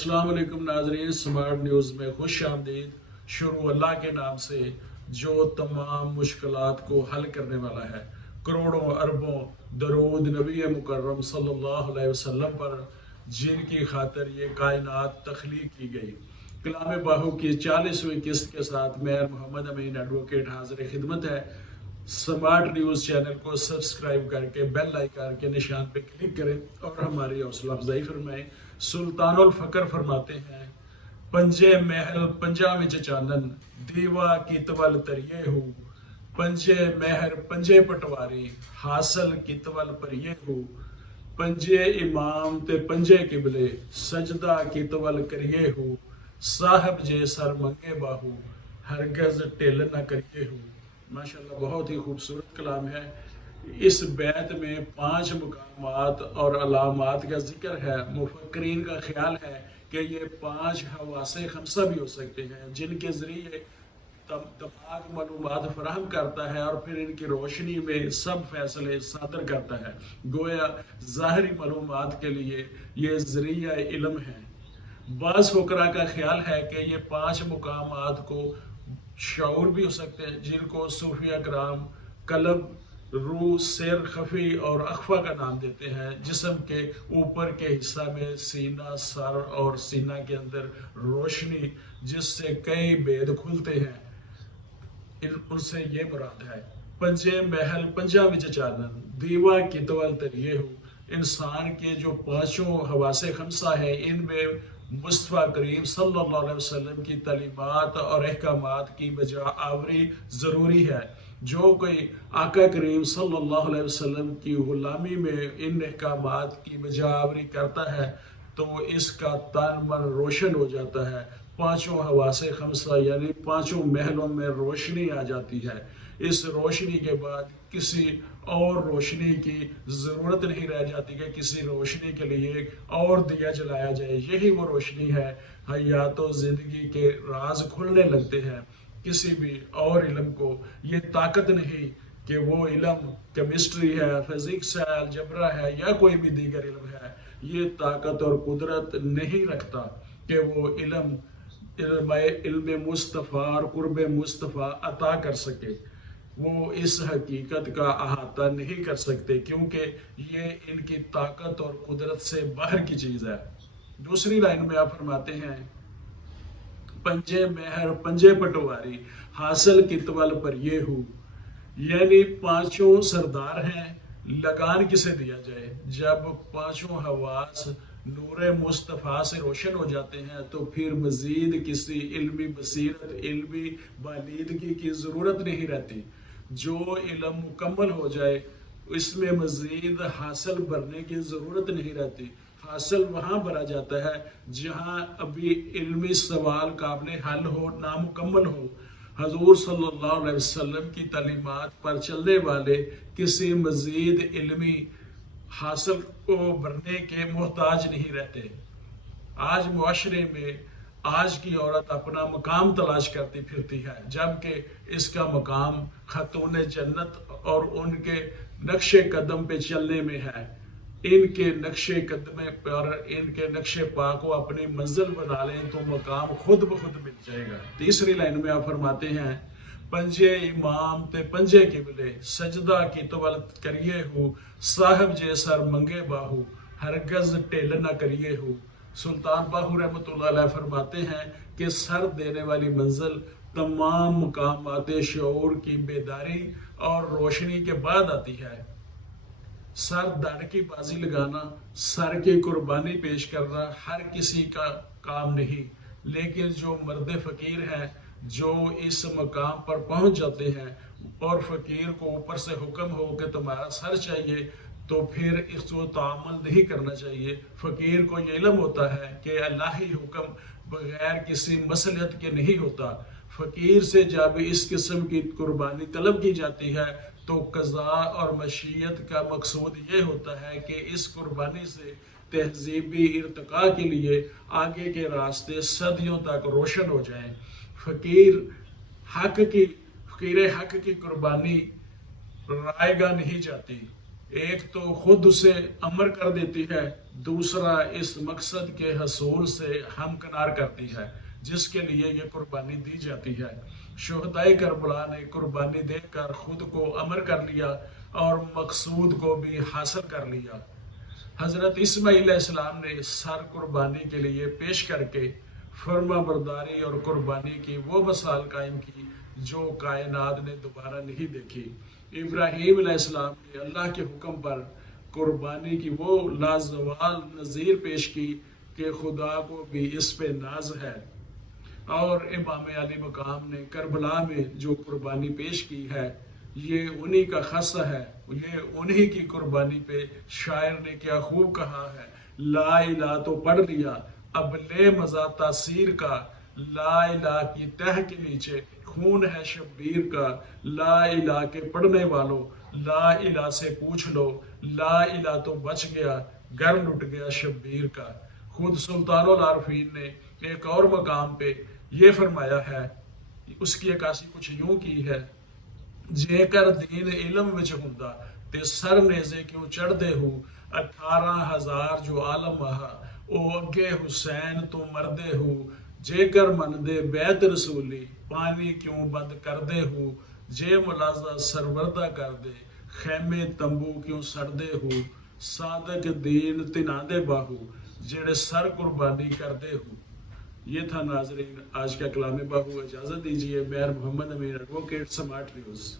अस्सलाम वालेकुम नाजरीन, स्मार्ट न्यूज़ में खुश आमदीद। शुरू अल्लाह के नाम से जो तमाम मुश्किलात को हल करने वाला है। करोड़ों अरबों दरूद नबी मुकर्रम सल्लल्लाहु अलैहि वसल्लम पर, जिनकी खातिर ये कायनात तख्लीक की गई। कलाम बाहू की 40वीं किस्त के साथ मैं मोहम्मद अमीन एडवोकेट हाजिर खिदमत है। स्मार्ट न्यूज़ चैनल को सब्सक्राइब करके बेल आइकन के निशान पे क्लिक करें और हमारी हौसला अफजाई फरमाएं। सुल्तानुल फकर फरमाते हैं, पंजे महल पंजा विच चानन, दीवा कीतवल तरिए हूँ। पंजे महर पंजे पटवारी, हासल कीतवल परिए हूँ। पंजे इमाम ते पंजे किबले, सजदा कीतवल करिए हूँ। साहब जे सर मंगे बाहू, हरगज टिल न करिए हूँ। माशाल्लाह, बहुत ही खूबसूरत कलाम है। इस बैत में 5 मुकामात और अलामात का जिक्र है। मुफक्रीन का ख्याल है कि ये 5 हवासे खमसा भी हो सकते हैं, जिनके ज़रिए दिमाग मालूमात फराहम करता है और फिर इनकी रोशनी में सब फैसले सादर करता है। गोया ज़ाहरी मालूमात के लिए ये ज़रिया इल्म है। बाज़ फुकरा का ख्याल है कि ये 5 मुकामात को शऊर भी हो सकते हैं, जिनको सूफिया कराम कलब, रूह, सिर, खफी और अखफा का नाम देते हैं। जिस्म के ऊपर के हिस्सा में सीना, सर और सीना के अंदर रोशनी, जिससे कई भेद खुलते हैं, उनसे ये मुराद है। पंजे महल पंजा विच चानन, दीवा कीतवल तरिए हो। इंसान के जो 5 हवासे खमसा है, इनमें मुस्तफ़ा करीम सल्लल्लाहु अलैहि वसल्लम की तालीमात और अहकामात की बजा आवरी ज़रूरी है। जो कोई आका करीम सल्लल्लाहु अलैहि वसल्लम की गुलामी में इन अहकामात की बजा आवरी करता है तो इसका तन मन रोशन हो जाता है। 5 हवासे खमसा यानी 5 महलों में रोशनी आ जाती है। इस रोशनी के बाद किसी और रोशनी की ज़रूरत नहीं रह जाती कि किसी रोशनी के लिए और दिया जलाया जाए। यही वो रोशनी है, हयात और ज़िंदगी के राज खुलने लगते हैं। किसी भी और इल्म को ये ताकत नहीं कि वो इल्म केमिस्ट्री है, फिजिक्स है, अलजबरा है या कोई भी दीगर इल्म है, ये ताकत और कुदरत नहीं रखता कि वो इल्म मुस्तफ़ा और कुर्ब मुस्तफ़ा अता कर सके। वो इस हकीकत का अहाता नहीं कर सकते, क्योंकि ये इनकी ताकत और कुदरत से बाहर की चीज़ है। दूसरी लाइन में आप फरमाते हैं, पंजे महर पंजे पटवारी, हासिल कितवल पर ये हूँ। यानी 5 सरदार हैं, लगान किसे दिया जाए। जब 5 हवास नूरे मुस्तफ़ा से रोशन हो जाते हैं तो फिर मज़ीद किसी इल्मी बसीरत, इल्मी बालीदगी की ज़रूरत नहीं रहती। जो इल्म मुकम्मल हो जाए इसमें मज़ीद हासिल भरने की ज़रूरत नहीं रहती। हासिल वहाँ भरा जाता है जहाँ अभी इल्मी सवाल काबिल हल हो, नामुकम्मल हो। हजूर सल्लल्लाहु अलैहि वसल्लम की तालीमात पर चलने वाले किसी मज़ीद इल्मी हासिल को भरने के मोहताज नहीं रहते। आज मुआशरे में आज की औरत अपना मकाम तलाश करती फिरती है, जबकि इसका मकाम खातून जन्नत और उनके नक्शे कदम पे चलने में है। इनके नक्शे कदम पर, इनके नक्शे पा को अपनी मंजिल बना लें तो मकाम खुद ब खुद मिल जाएगा। तीसरी लाइन में आप फरमाते हैं, पंजे इमाम ते पंजे किबले, सजदा की तवल करिए हो। साहब जे सर मंगे बाहू, हरगज टिल न करिए हो। सुल्तान बाहू रहमतुल्लाह अलैह फरमाते हैं कि सर देने वाली मंजिल तमाम मुकामात शऊर की बेदारी और रोशनी के बाद आती है। सर दाढ़ की बाजी लगाना, सर की कुर्बानी पेश करना हर किसी का काम नहीं, लेकिन जो मर्द फ़कीर हैं, जो इस मकाम पर पहुंच जाते हैं और फ़कीर को ऊपर से हुक्म हो कि तुम्हारा सर चाहिए, तो फिर इसको तामुल नहीं करना चाहिए। फ़कीर को ये इल्म होता है कि अल्लाही हुक्म बगैर किसी मसलियत के नहीं होता। फ़कीर से जब इस किस्म की कुर्बानी तलब की जाती है तो कज़ा और मशीयत का मकसूद ये होता है कि इस कुर्बानी से तहजीबी इर्तिका के लिए आगे के रास्ते सदियों तक रोशन हो जाएं। फ़कीर हक की कुर्बानी रायगा नहीं जाती। ایک تو خود اسے امر کر دیتی ہے، دوسرا اس مقصد کے حصول سے ہمکنار کرتی ہے جس کے لیے یہ قربانی دی جاتی ہے۔ شہدائے کربلا نے قربانی دے کر خود کو امر کر لیا اور مقصود کو بھی حاصل کر لیا۔ حضرت اسماعیل علیہ السلام نے سر قربانی کے لیے پیش کر کے فرما برداری اور قربانی کی وہ مثال قائم کی جو کائنات نے دوبارہ نہیں دیکھی۔ ابراہیم علیہ السلام نے اللہ کے حکم پر قربانی کی وہ لازوال نظیر پیش کی کہ خدا کو بھی اس پہ ناز ہے، اور امام علی مقام نے کربلا میں جو قربانی پیش کی ہے یہ انہی کا خصہ ہے، یہ انہی کی قربانی پہ شاعر نے کیا خوب کہا ہے، لا الہ تو پڑھ لیا اب لے مزہ تاثیر کا، لا الہ کی تہ کے نیچے خون ہے شبیر کا، لا الہ کے پڑھنے والوں لا الہ سے پوچھ لو، لا الہ تو بچ گیا گر لٹ گیا شبیر کا۔ خود سلطان العارفین نے ایک اور مقام پہ یہ فرمایا ہے، اس کی عکاسی کچھ یوں کی ہے، جے کر دین علم وچ ہوندا تے سر نیزے کیوں چڑھ دے ہو، 18,000 جو عالم آہا او اگے حسین تو مردے ہو، جے کر من دے بیت رسولی پانی کیوں بند کر دے ہو، جے ملازہ سروردہ کر دے خیمے تمبو کیوں سڑ دے ہو، صادق دین تنا دے باہو جڑے سر قربانی کر دے ہو۔ یہ تھا ناظرین آج کا کلام باہو، اجازت دیجیے، میر محمد امین ایڈوکیٹ، سمارٹ نیوز۔